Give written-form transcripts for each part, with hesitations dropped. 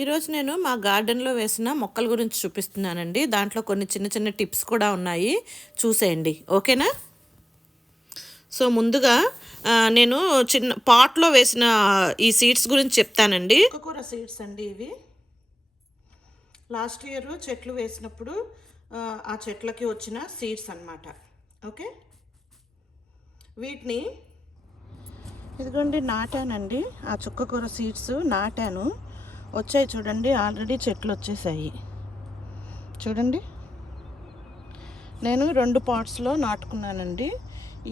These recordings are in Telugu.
ఈరోజు నేను మా గార్డెన్లో వేసిన మొక్కల గురించి చూపిస్తున్నానండి. దాంట్లో కొన్ని చిన్న చిన్న టిప్స్ కూడా ఉన్నాయి, చూసేయండి. ఓకేనా? సో ముందుగా నేను చిన్న పాట్లో వేసిన ఈ సీడ్స్ గురించి చెప్తానండి. కూర సీడ్స్ అండి ఇవి. లాస్ట్ ఇయర్ చెట్లు వేసినప్పుడు ఆ చెట్లకి వచ్చిన సీడ్స్ అన్నమాట. ఓకే, వీటిని ఇదిగోండి నాటానండి. ఆ చుక్కకూర సీడ్స్ నాటాను, వచ్చాయి చూడండి. ఆల్రెడీ చెట్లు వచ్చేసాయి చూడండి. నేను 2 పాట్స్లో నాటుకున్నానండి.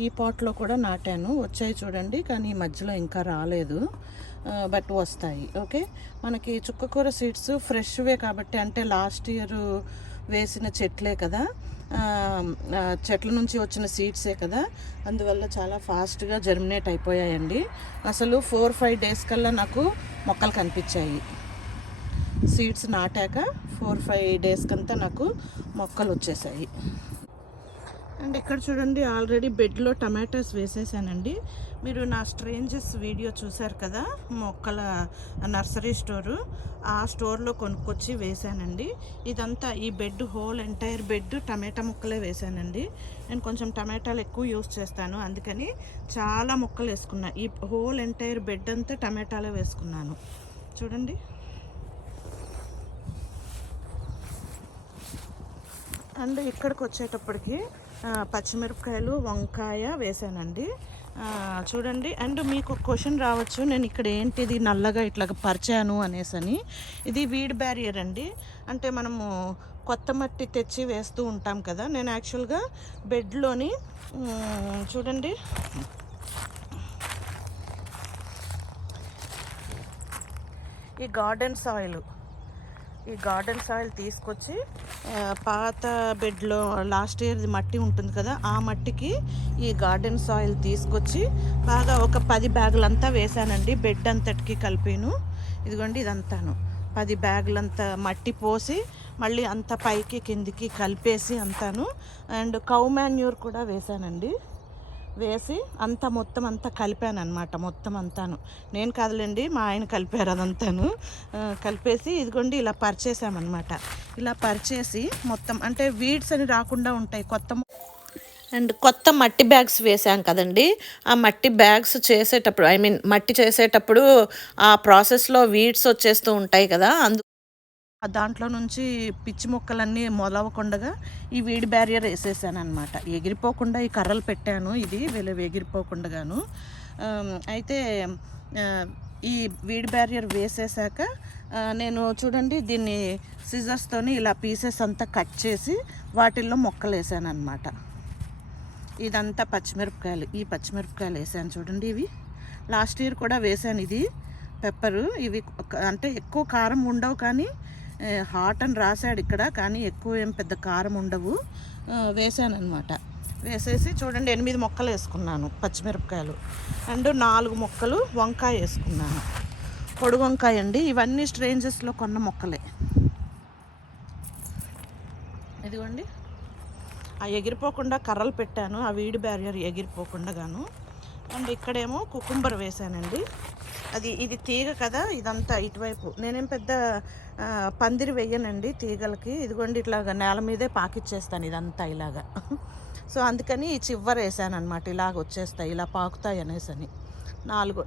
ఈ పాట్లో కూడా నాటాను, వచ్చాయి చూడండి. కానీ ఈ మధ్యలో ఇంకా రాలేదు, బట్ వస్తాయి. ఓకే, మనకి చుక్కకూర సీడ్స్ ఫ్రెష్వే కాబట్టి, అంటే లాస్ట్ ఇయర్ వేసిన చెట్లే కదా, చెట్ల నుంచి వచ్చిన సీడ్సే కదా, అందువల్ల చాలా ఫాస్ట్గా జర్మినేట్ అయిపోయాయండి. అసలు 4-5 డేస్ కల్లా నాకు మొక్కలు కనిపించాయి. సీడ్స్ నాటాక 4-5 డేస్కంతా నాకు మొక్కలు వచ్చేసాయి. అండ్ ఇక్కడ చూడండి, ఆల్రెడీ బెడ్లో టమాటాస్ వేసేసానండి. మీరు నా స్ట్రేంజెస్ వీడియో చూశారు కదా, మొక్కల నర్సరీ స్టోరు, ఆ స్టోర్లో కొనుక్కొచ్చి వేసానండి. ఇదంతా ఈ బెడ్, హోల్ ఎంటైర్ బెడ్ టమాటా మొక్కలే వేసానండి. నేను కొంచెం టమాటాలు ఎక్కువ యూస్ చేస్తాను, అందుకని చాలా మొక్కలు వేసుకున్నా. ఈ హోల్ ఎంటైర్ బెడ్ అంతా టమాటాలే వేసుకున్నాను చూడండి. అండ్ ఇక్కడికి వచ్చేటప్పటికి పచ్చిమిరపకాయలు, వంకాయ వేసానండి చూడండి. అండ్ మీకు క్వశ్చన్ రావచ్చు, నేను ఇక్కడ ఏంటిది నల్లగా ఇట్లా పరిచాను అనేసని. ఇది వీడ్ బ్యారియర్ అండి. అంటే మనము కొత్త మట్టి తెచ్చి వేస్తూ ఉంటాం కదా, నేను యాక్చువల్గా బెడ్లోని చూడండి ఈ గార్డెన్ సాయిల్ తీసుకొచ్చి పాత బెడ్లో లాస్ట్ ఇయర్ది మట్టి ఉంటుంది కదా, ఆ మట్టికి ఈ గార్డెన్ సాయిల్ తీసుకొచ్చి బాగా ఒక 10 బ్యాగులంతా వేసానండి. బెడ్ అంతటికి కలిపిను. ఇదిగోండి, ఇదంతాను 10 బ్యాగులంతా మట్టి పోసి మళ్ళీ అంత పైకి కిందికి కలిపేసి అంతాను. అండ్ కౌ మాన్యూర్ కూడా వేసానండి. వేసి అంతా మొత్తం అంతా కలిపాను అనమాట. మొత్తం అంతాను నేను కాదులేండి, మా ఆయన కలిపారు. అదంతాను కలిపేసి ఇదిగోండి ఇలా పరిచేసామన్నమాట. ఇలా పరిచేసి మొత్తం అంటే వీడ్స్ అని రాకుండా ఉంటాయి. కొత్త మట్టి బ్యాగ్స్ వేసాం కదండి, ఆ మట్టి బ్యాగ్స్ చేసేటప్పుడు, మట్టి చేసేటప్పుడు ఆ ప్రాసెస్లో వీడ్స్ వచ్చేస్తూ ఉంటాయి కదా, దాంట్లో నుంచి పిచ్చి మొక్కలన్నీ మొలవకుండగా ఈ వీడ్ బ్యారియర్ వేసేసాను అనమాట. ఎగిరిపోకుండా ఈ కర్రలు పెట్టాను, ఇది ఎగిరిపోకుండాను. అయితే ఈ వీడ్ బ్యారియర్ వేసేసాక నేను చూడండి దీన్ని సిజర్స్తోని ఇలా పీసెస్ అంతా కట్ చేసి వాటిల్లో మొక్కలు వేసాను అనమాట. ఇదంతా పచ్చిమిరపకాయలు, ఈ పచ్చిమిరపకాయలు వేసాను చూడండి. ఇవి లాస్ట్ ఇయర్ కూడా వేసాను. ఇది పెప్పరు. ఇవి అంటే ఎక్కువ కారం ఉండవు, కానీ హాట్ అని రాశాడు ఇక్కడ, కానీ ఎక్కువ ఏం పెద్ద కారం ఉండవు. వేసాను అనమాట. వేసేసి చూడండి 8 మొక్కలు వేసుకున్నాను పచ్చిమిరపకాయలు. అండ్ 4 మొక్కలు వంకాయ వేసుకున్నాను, పొడుగు వంకాయ అండి. ఇవన్నీ స్ట్రేంజెస్లో కొన్న మొక్కలే. ఇదిగోండి, ఆ ఎగిరిపోకుండా కర్రలు పెట్టాను, ఆ వీడి బ్యారియర్ ఎగిరిపోకుండా గాను. అండ్ ఇక్కడేమో కుకుంబర్ వేసానండి. ఇది తీగ కదా, ఇదంతా ఇటువైపు. నేనేం పెద్ద పందిరి వేయనండి తీగలకి. ఇదిగోండి ఇట్లాగా నేల మీదే పాకిచ్చేస్తాను ఇదంతా ఇలాగా. సో అందుకని ఈ చివర వేసాను అనమాట. ఇలాగ వచ్చేస్తాయి, ఇలా పాకుతాయి అనేసని.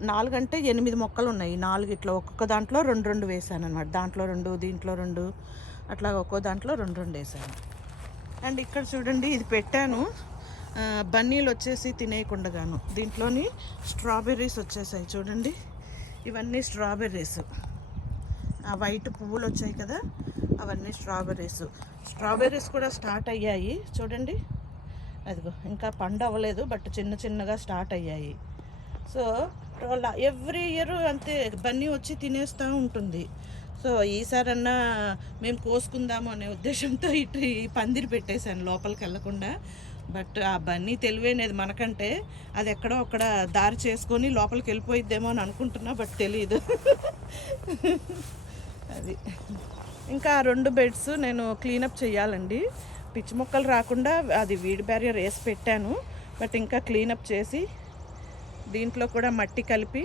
4 అంటే 8 మొక్కలు ఉన్నాయి. 4 ఇట్లా ఒక్కొక్క దాంట్లో 2 వేసాను అనమాట. దాంట్లో 2, దీంట్లో 2, అట్లా ఒక్కో దాంట్లో 2 వేసాను. అండ్ ఇక్కడ చూడండి, ఇది పెట్టాను బన్నీలు వచ్చేసి తినేయకుండాను. దీంట్లోని స్ట్రాబెర్రీస్ వచ్చేసాయి చూడండి. ఇవన్నీ స్ట్రాబెర్రీస్, ఆ వైట్ పువ్వులు వచ్చాయి కదా, అవన్నీ స్ట్రాబెర్రీస్ కూడా స్టార్ట్ అయ్యాయి చూడండి. అదిగో ఇంకా పండు అవ్వలేదు, బట్ చిన్నగా స్టార్ట్ అయ్యాయి. సో ఎవ్రీ ఇయర్ అంతే బన్నీ వచ్చి తినేస్తూ ఉంటుంది. సో ఈసారన్నా మేము కోసుకుందాము అనే ఉద్దేశంతో ఇటు ఈ పందిరి పెట్టేశాను లోపలికి వెళ్ళకుండా. బట్ ఆ బన్నీ తెలివైనది మనకంటే, అది ఎక్కడో అక్కడ దారి చేసుకొని లోపలికి వెళ్ళిపోయిద్దేమో అని అనుకుంటున్నా, బట్ తెలీదు. అది ఇంకా 2 బెడ్స్ నేను క్లీనప్ చేయాలండి. పిచ్చి మొక్కలు రాకుండా అది వీడ్ బ్యారియర్ వేసి పెట్టాను, బట్ ఇంకా క్లీనప్ చేసి దీంట్లో కూడా మట్టి కలిపి,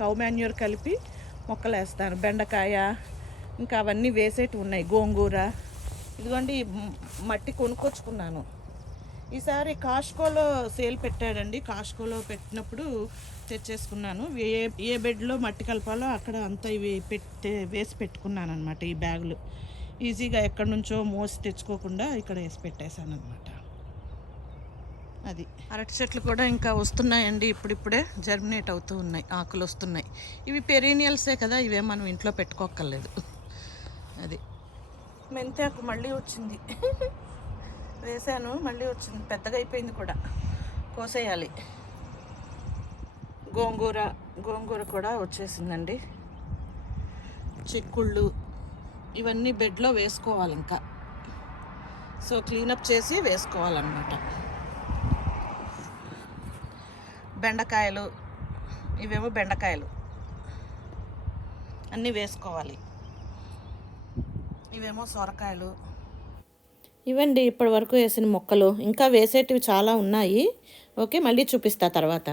కౌ మాన్యూర్ కలిపి మొక్కలు వేస్తాను. బెండకాయ, ఇంకా అవన్నీ వేసేటివి ఉన్నాయి. గోంగూర ఇదిగోండి, మట్టి కొనుక్కొచ్చుకున్నాను. ఈసారి కాస్కోలో సేల్ పెట్టాడండి. కాస్కోలో పెట్టినప్పుడు తెచ్చేసుకున్నాను. ఏ బెడ్లో మట్టి కలపాలో అక్కడ అంతా ఇవి వేసి పెట్టుకున్నాను అనమాట. ఈ బ్యాగులు ఈజీగా ఎక్కడి నుంచో మోసి తెచ్చుకోకుండా ఇక్కడ వేసి పెట్టేశాను అనమాట. అది అరటి చెట్లు కూడా ఇంకా వస్తున్నాయండి. ఇప్పుడిప్పుడే జర్మినేట్ అవుతూ ఉన్నాయి, ఆకులు వస్తున్నాయి. ఇవి పెరీనియల్సే కదా, ఇవే మనం ఇంట్లో పెట్టుకోక్కర్లేదు. అది మెంతాకు మళ్ళీ వచ్చింది. వేసాను, మళ్ళీ వచ్చింది, పెద్దగా అయిపోయింది కూడా, కోసేయాలి. గోంగూర కూడా వచ్చేసిందండి. చిక్కుళ్ళు ఇవన్నీ బెడ్లో వేసుకోవాలి ఇంకా. సో క్లీనప్ చేసి వేసుకోవాలన్నమాట. బెండకాయలు, ఇవేమో బెండకాయలు అన్నీ వేసుకోవాలి. ఇవేమో సొరకాయలు. ఇవండి ఇప్పటి వరకు వేసిన మొక్కలు. ఇంకా వేసేటివి చాలా ఉన్నాయి. ఓకే, మళ్ళీ చూపిస్తా తర్వాత.